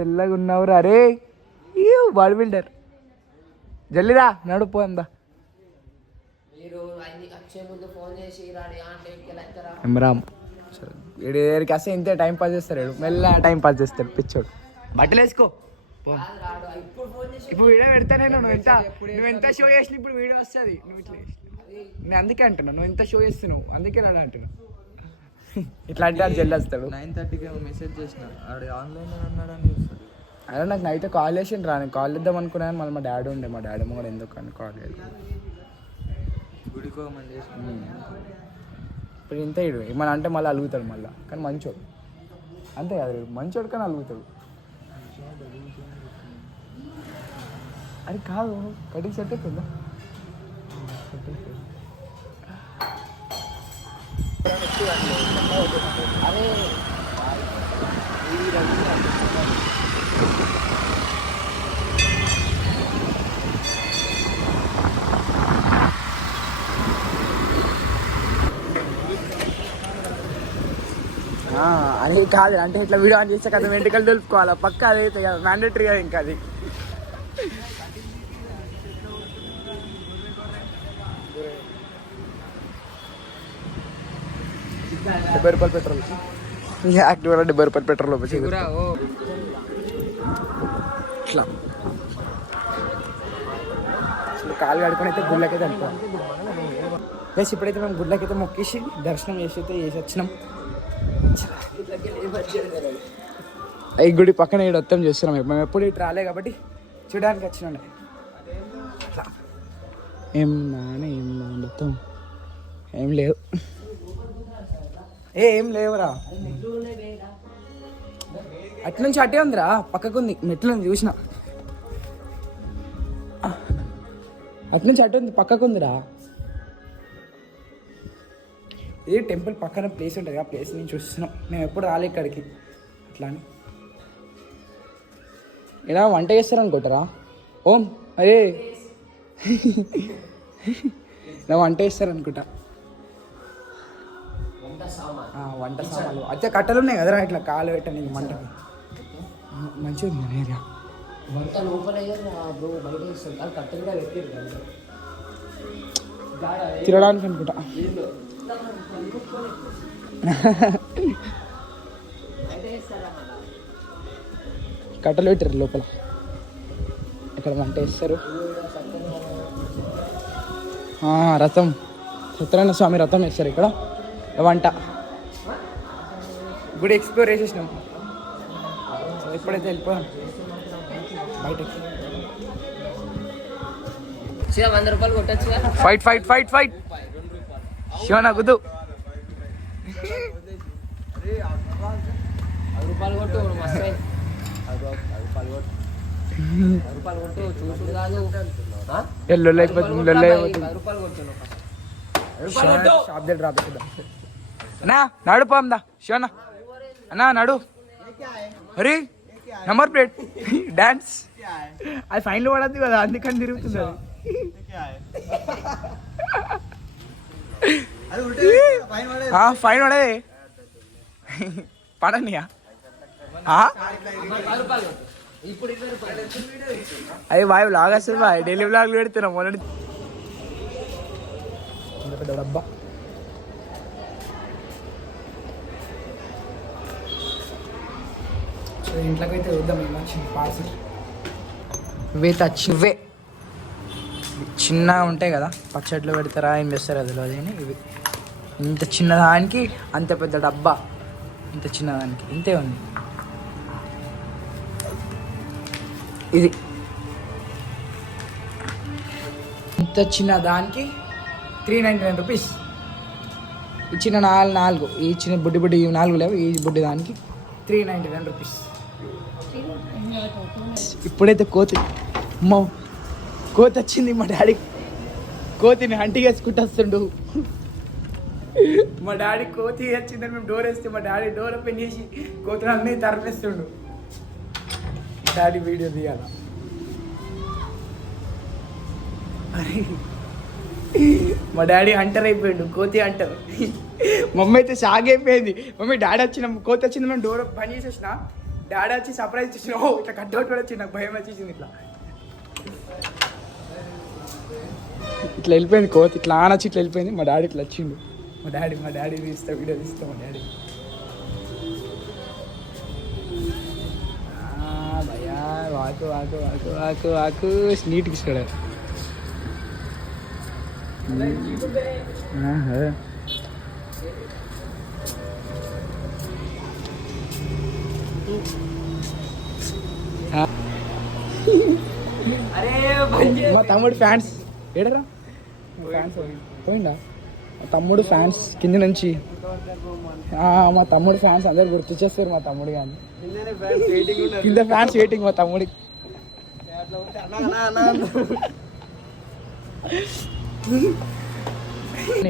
తెల్లగా ఉన్నావురా అరే బాడీ బిల్డర్ జల్లిరా నడుపోందా ఎమరామ్ వీడికి వస్తే ఇంతే టైం పాస్ చేస్తాడు మెల్ల టైం పాస్ చేస్తాడు పిచ్చోడు బట్టలు వేసుకో ఇప్పుడు వీడియో పెడతా నువ్వు ఎంత షో చేసిన ఇప్పుడు వీడియో వస్తుంది నువ్వు ఇట్లా నేను అందుకే అంటున్నా నువ్వు ఎంత షో చేస్తున్నావు అందుకే నాడు అంటున్నా ఇట్లా అంటే అది జల్లి వస్తాడు 9:30కి మెసేజ్ చేసిన ఆన్లైన్ అన్నాడని అదే నాకు నైట్ కాల్ చేసిండు రా నేను కాల్ చేద్దాం అనుకున్నాను మళ్ళీ మా డాడీ ఉండే మా డాడీ కూడా ఎందుకు అని కాల్ చేయలేదు గుడికోమని చేసి ఇప్పుడు ఇంత ఇడు ఏమన్నా అంటే మళ్ళీ అలుగుతాడు మళ్ళీ కానీ మంచోడు అంతే కదా మంచోడు కానీ అలుగుతాడు అది కాదు కటింగ్ సెట్ అయిపోయిందా అరే అది కాదు అంటే ఇట్లా వీడియో ఆన్ చేస్తే కదా వెంట్రుకలు దులుపుకోవాలా పక్క అదైతే కదా మ్యాండేటరీగా ఇంకా అది ₹70 పెట్రోల్ యాక్టివ్గా ₹70 పెట్రోల్ ఇట్లా కాలు కడుకొని అయితే గుళ్ళకైతే అనుకోవాలి ప్లస్ ఇప్పుడైతే మేము గుళ్ళకైతే మొక్కేసి దర్శనం చేసి అయితే చేసి వచ్చినాం ఈ గుడి పక్కన ఇక్కడ మొత్తం చూస్తున్నాం మేము ఎప్పుడు ఇటు రాలే కాబట్టి చూడడానికి వచ్చినండి ఏం మొత్తం ఏం లేవు ఏం లేవురా అటు నుంచి అటే ఉందిరా పక్కకుంది మెట్లు చూసిన అటు నుంచి అటు ఉంది పక్కకుందిరా ఏ టెంపుల్ పక్కన ప్లేస్ ఉంటుంది ఆ ప్లేస్ నుంచి చూస్తున్నాం మేము ఎప్పుడు రాలే ఇక్కడికి అట్లా అని ఇలా వంట చేస్తారనుకుంటారా ఓం అరే ఇలా వంట చేస్తారనుకుంటా వంట సామాన్లు అయితే కట్టెలు ఉన్నాయి కదరా ఇట్లా కాలు పెట్టని మంట మంచిగా ఉంది ఏరియా వంట లోపల తినడానికి అనుకుంటా కట్టెలు పెట్టారు లోపల ఇక్కడ వంట వేస్తారు రథం సత్యనారాయణ స్వామి రథం వేస్తారు ఇక్కడ వంట గుడి ఎక్స్ప్లోర్ చేసేసినాం సో ఎప్పుడైతే వెళ్ళిపోయాం బయటకి ₹100 కొట్టచ్చు ఫైట్ ఫైట్ ఫైట్ ఫైట్ శివన గుద్దు ₹10 కొట్టు మస్తు ₹10 కొట్టు చూసుడు కాదు లొల్లి అయిపోతుంది ₹10 కొట్టు షాప్ దగ్గర డ్రాప్ చేద్దాం అన్నా నడుపోందా శివన్న అన్నా నడు అరే నంబర్ ప్లేట్ డాన్స్ అది ఫైన్లో పడద్దు కదా అందుకని తిరుగుతుంది అది ఫైన్ పడదే పడనియా అయ్యి బాయ్ బ్లాగ్ వస్తుంది బాయ్ డైలీ బ్లాగ్ పెడుతున్నాం మొదటి డబ్బా ఇంట్లోకి అయితే చూద్దాం ఏమొచ్చింది పార్సల్ ఇవే ఇవే చిన్నగా ఉంటాయి కదా పచ్చడిలో పెడతారా ఏం చేస్తారు అదిలో అని ఇవి ఇంత చిన్నదానికి అంత పెద్ద డబ్బా ఇంత చిన్నదానికి ఇంతే ఉంది ఇది ఇంత చిన్న దానికి ₹399 ఈ చిన్న నాలుగు ఈ చిన్న బుడ్డి ఈ 4 లేవు ఈ బుడ్డి దానికి ₹399 ఇప్పుడైతే కోతి వచ్చింది మా డాడీ కోతిని హంటికి వేసుకుంటూ వస్తుండు మా డాడీ కోతి వచ్చిందని మేము డోర్ వేస్తే మా డాడీ డోర్ ఓపెన్ చేసి కోతులు అన్నీ తరిపేస్తుండు డాడీ వీడియో తీయాల మా డాడీ హంటర్ అయిపోయాడు కోతి హంటర్ మమ్మీ అయితే షాక్ అయిపోయింది మమ్మీ డాడీ వచ్చిన కోతి వచ్చింది మేము డోర్ పని చేసేసిన డాడీ వచ్చి సర్ప్రైజ్ ఇచ్చిన ఇట్లా కట్అవుట్ కూడా వచ్చి నాకు భయం వచ్చేసింది ఇట్లా ఇట్లా వెళ్ళిపోయింది కోతి ఇట్లా ఆనొచ్చి ఇట్లా వెళ్ళిపోయింది మా డాడీ ఇట్లా వచ్చిండు మా డాడీ తీస్తా వీడియో తీస్తా మా డాడీ భయా వాకు వాకు వాకు వాకు వాకు నీట్కి ఇస్తాడు మా తమ్ముడు ఫ్యాన్స్ ఏడరా ఫ్యాన్స్ పోయిందా మా తమ్ముడు ఫ్యాన్స్ కింద నుంచి మా తమ్ముడు ఫ్యాన్స్ అందరు గుర్తొచ్చేస్తారు మా తమ్ముడు కానీ కింద ఫ్యాన్స్ వెయిటింగ్ మా తమ్ముడికి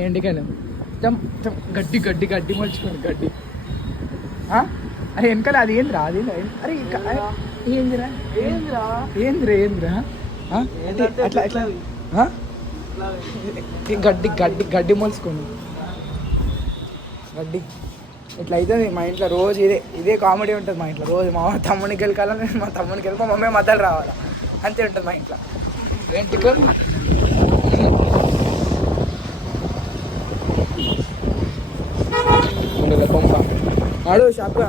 ఎండికాయలు గడ్డి గడ్డి గడ్డి మలుచుకోండి గడ్డి అరే వెనకాల అది ఏంద్రా అది అరే ఏందిరా ఏంద్రా ఏంద్రా ఏంద్రా అట్లా ఎట్లా గడ్డి గడ్డి గడ్డి మలుచుకోండి గడ్డి ఇట్లా అవుతుంది మా ఇంట్లో రోజు ఇదే కామెడీ ఉంటుంది మా ఇంట్లో రోజు మా తమ్మునికి వెళ్ళాలని మా తమ్మునికి వెళ్ళి మా మమ్మీ మద్దలు రావాలి అంతే ఉంటుంది మా ఇంట్లో వెంటుకొని పంప నాడు షాప్గా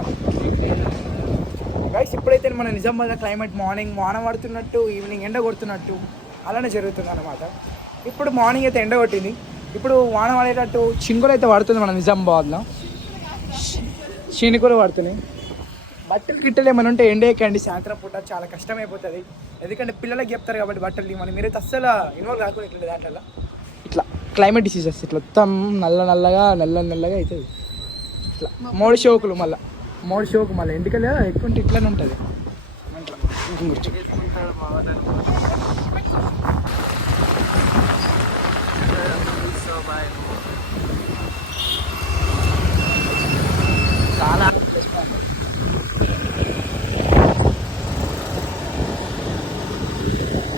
గైస్ ఇప్పుడైతే మన నిజామాబాద్ క్లైమేట్ మార్నింగ్ వాన పడుతున్నట్టు ఈవినింగ్ ఎండ కొడుతున్నట్టు అలానే జరుగుతుంది అన్నమాట ఇప్పుడు మార్నింగ్ అయితే ఎండ కొట్టింది ఇప్పుడు వాన పడేటట్టు చినుకులు అయితే పడుతుంది మన నిజామాబాద్లో చినుకులు పడుతున్నాయి బట్టలు గిట్టలు ఏమైనా ఉంటే ఎండేకండి సాయంత్రం పూట చాలా కష్టమైపోతుంది ఎందుకంటే పిల్లలకి చెప్తారు కాబట్టి బట్టలు మనం మీరైతే అస్సలు ఇన్వాల్వ్ కాకుండా ఇట్లా దాంట్లో ఇట్లా క్లైమేట్ డిసీజెస్ ఇట్లా మొత్తం నల్లగా అవుతుంది ఇట్లా మోడి షోకులు మళ్ళీ ఎందుకలే ఎక్కువ ఉంటే ఇట్లానే ఉంటుంది చాలా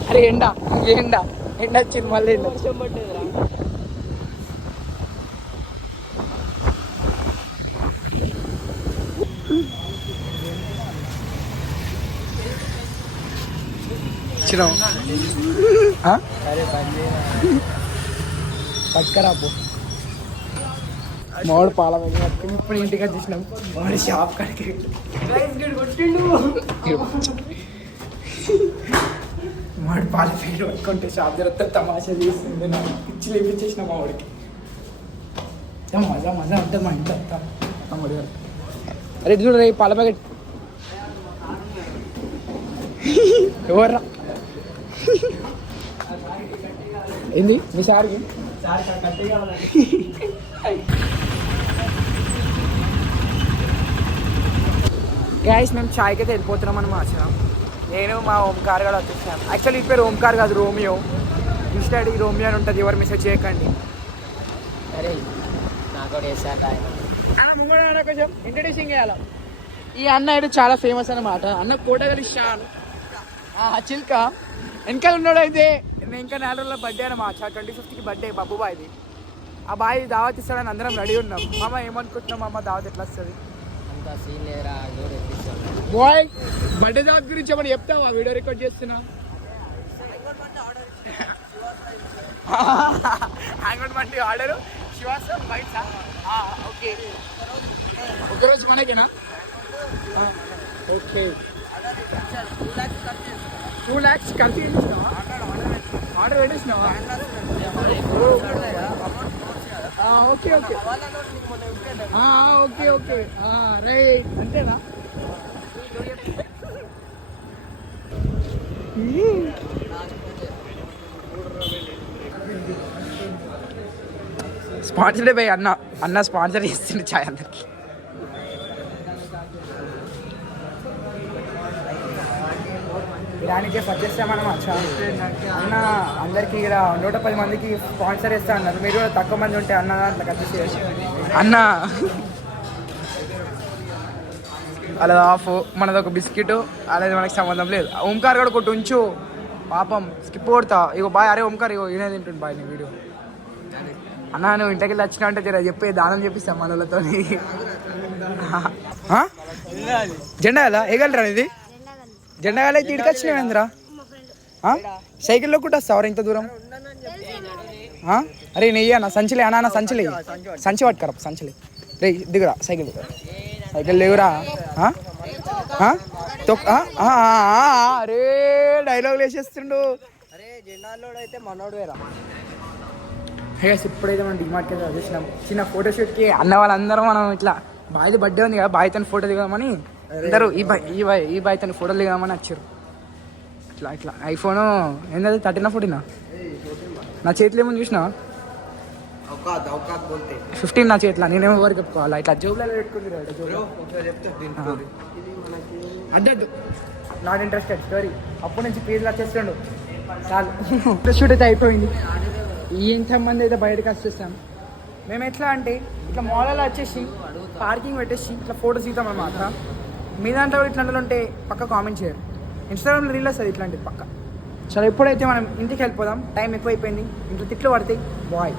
అరే ఎండ వచ్చింది మళ్ళీ వర్షం పట్టేదిరా పట్టుకరాపు మామిడి పాల పట్టుకుని ఇప్పుడు ఇంటికి వచ్చేసినాం మామిడి షాప్ కాడికి మామిడి పాల ప్యాకెట్ పట్టుకుంటే షాప్ జరుగుతా తమాషా చేస్తుంది నాకు పిచ్చి లేపించేసిన మామిడికి మజా ఉంటుంది మా ఇంట్లో అంతా మామిడి గారు అరే చూడ రే పాల ప్యాకెట్ ఎవర్రా ఏంది మీ సార్కి గైస్ మేము చాయ్కి అయితే వెళ్ళిపోతున్నాం అన్నమాట నేను మా ఓంకార్ గారు వచ్చేసాను యాక్చువల్లీ ఈ పేరు ఓంకార్ కాదు రోమియో ఇన్స్టా ఐడి రోమియో అని ఉంటుంది ఎవరు మెసేజ్ చేయకండి అరే నాకు కొంచెం ఇంట్రడ్యూసింగ్ చేయాలి ఈ అన్న అయితే చాలా ఫేమస్ అన్నమాట అన్న కోటగలి షాన్ చిల్క వెనకాల ఉన్నాడు అయితే ఇంకా 4 రోజుల బర్త్డే అన్నమాట 25th బర్త్డే బాబు బాయ్ది ఆ బాయ్ దావత్ ఇస్తాడని అందరం రెడీ ఉన్నాం మామ ఏమనుకుంటున్నాం మామ దావత్ ఎట్లా వస్తుంది బాయ్ బర్త్డే దావత్ గురించి ఏమన్నా చెప్తావా వీడియో రికార్డ్ చేస్తున్నా హ్యాంగ్ మండి ఆర్డర్ శివాసం బైట్స్ ఓకే ఒకరోజు మనకేనా ఓకే 2 lakhs ఖర్చు చేసినావా ఆర్డర్ పెట్టేసినావా okay okay okay okay right అంతేనా స్పాన్సర్డ్ బై అన్న స్పాన్సర్ చేస్తుండే చాయ్ అందరికి దానికే పచ్చేస్తామని అన్న అందరికి ఇక్కడ 110 మందికి స్పాన్సర్ ఇస్తా అన్నారు మీరు కూడా తక్కువ మంది ఉంటే అన్న అట్లా ఖర్చు అన్న అలా ఆఫ్ మనది ఒక బిస్కెట్ అలాగే మనకి సంబంధం లేదు ఓంకార్ కూడా ఒకటి ఉంచు పాపం స్కిప్ కొడతా ఇగో బాయ్ అరే ఓంకార్ ఇగో ఈయన తింటుంది బాయ్ నీ వీడియో అన్న నువ్వు ఇంటికి వెళ్ళి వచ్చినా అంటే చెప్పే దానం చెప్పిస్తాం మనలతో ఆ? జెండా కదా ఏగలరా ఇది జెండా కాలే ఇక్కడికి వచ్చినావేంద్రా సైకిల్లో కూడా వస్తావరా ఇంత దూరం ఆ? అరే నెయ్యి అన్న సంచిలే అన్న సంచిలే సంచి పట్టుకరా సంచిలే రే దిగురా సైకిల్ దిగురా సైకిల్ లేవురా ఆ? ఆ? అరే డైలాగ్ వేసేస్తుండు ఇప్పుడైతే మనం డిమార్ట్కి అయితే వచ్చేసినాం చిన్న ఫోటోషూట్కి అన్న వాళ్ళందరూ మనం ఇట్లా బాయ్ది బర్త్డే ఉంది కదా బాయ్తో ఫోటో దిగదామని అందరూ ఈ బాయ్తో ఫోటోలు దిగదామని వచ్చారు ఇట్లా ఇట్లా ఐఫోన్ ఏంటది 13 14 నా చేతిలో ఏమో చూసినా 15 నా చేతిలో నేనేమో ఎవరికి చెప్పుకోవాలా ఇట్లా జోబులలో పెట్టుకుంది అద్దద్దు నాట్ ఇంట్రెస్టెడ్ స్టోరీ అప్పటి నుంచి పేర్లు వచ్చేస్తుండు చాలు ఫోటోషూట్ అయితే అయిపోయింది ఎంతమంది అయితే బయటకు వచ్చేస్తాం మేము ఎట్లా అంటే ఇట్లా మాలలో వచ్చేసి పార్కింగ్ పెట్టేసి ఇట్లా ఫోటోస్ దిగుతాం అన్నమాట మీ దాంట్లో ఇట్లాంటిలో ఉంటే పక్క కామెంట్ చేయరు ఇన్స్టాగ్రామ్లో రీల్ వస్తుంది ఇట్లాంటిది పక్క సరే ఎప్పుడైతే మనం ఇంటికి వెళ్ళిపోదాం టైం ఎక్కువైపోయింది ఇంట్లో తిట్లు పడతాయి బాయ్